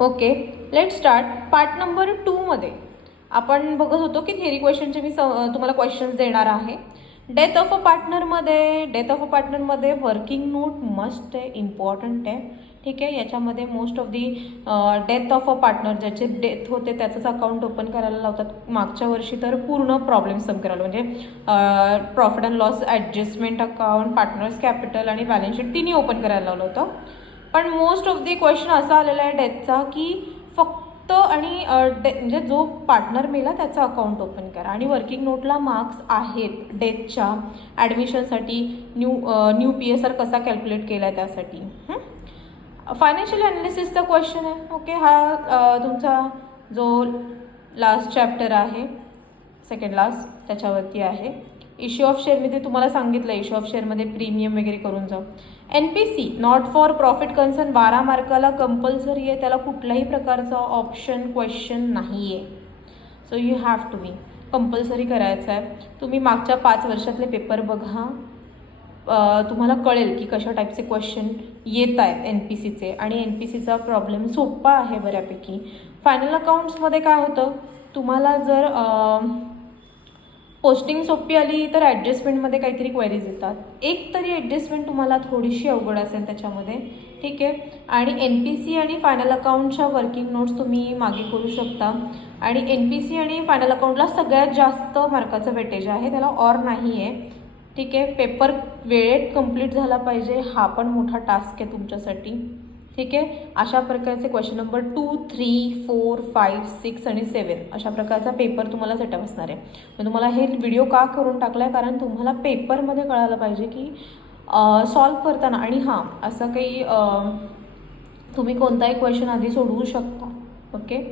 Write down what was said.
Okay, let start. Part number 2मध्ये आपण बघत होतो की थेरी क्वेश्चनचे मी तुम्हाला क्वेश्चन्स देणार आहे. डेथ ऑफ अ पार्टनरमध्ये वर्किंग नोट मस्ट आहे, इम्पॉर्टंट आहे. ठीक आहे, याच्यामध्ये most of the death of a partner ज्याचे डेथ होते त्याचंच अकाउंट ओपन करायला लावतात. मागच्या वर्षी तर पूर्ण प्रॉब्लेम सम करायला, म्हणजे profit and loss adjustment account, partners capital आणि बॅलन्स शीट तिन्ही ओपन करायला लावलं होतं. पण मोस्ट ऑफ दी क्वेश्चन असा आलेला आहे डेथचा की फक्त आणि म्हणजे जो पार्टनर मेला त्याचं अकाउंट ओपन करा आणि वर्किंग नोटला मार्क्स आहेत डेथच्या, ॲडमिशनसाठी, न्यू PSR कसा कॅल्क्युलेट केला आहे त्यासाठी. फायनान्शियल ॲनालिसिसचा क्वेश्चन आहे. ओके, हा तुमचा जो लास्ट चॅप्टर आहे, सेकंड लास्ट, त्याच्यावरती आहे. इश्यू ऑफ शेअरमध्ये तुम्हाला सांगितलं, इश्यू ऑफ शेअरमध्ये प्रीमियम वगैरे करून जाऊ. NPC not for profit concern 12 मार्काला कंपल्सरी आहे, त्याला कुठल्याही प्रकारचा ऑप्शन क्वेश्चन नाही आहे. So you have to be compulsory करायचं आहे. तुम्ही मागच्या 5 वर्षातले पेपर बघा, तुम्हाला कळेल की कशा टाईपचे क्वेश्चन येत आहेत NPCचे, आणि NPCचा प्रॉब्लेम सोपा आहे बऱ्यापैकी. फायनल अकाउंट्समध्ये काय होतं, तुम्हाला जर पोस्टिंग सोपी आली तर ॲडजस्टमेंटमध्ये काहीतरी क्वेरीज येतात. एक तरी ॲडजस्टमेंट तुम्हाला थोडीशी अवघड असेल त्याच्यामध्ये. ठीक आहे, आणि NPC आणि फायनल अकाउंटच्या वर्किंग नोट्स तुम्ही मागे करू शकता. आणि NPC आणि फायनल अकाउंटला सगळ्यात जास्त मार्काचं वेटेज आहे, त्याला ऑर नाही आहे. ठीक आहे, पेपर वेळेत कंप्लीट झाला पाहिजे, हा पण मोठा टास्क आहे तुमच्यासाठी. ठीक आहे, अशा प्रकारचे क्वेश्चन नंबर 2, 3, 4, 5, 6 आणि 7 अशा प्रकारचा पेपर तुम्हाला सेटअप असणार आहे. मग तुम्हाला हे व्हिडिओ का करून टाकला आहे, कारण तुम्हाला पेपरमध्ये कळायला पाहिजे की सॉल्व करताना. आणि हां, असं काही तुम्ही कोणताही क्वेश्चन आधी सोडवू शकता. ओके.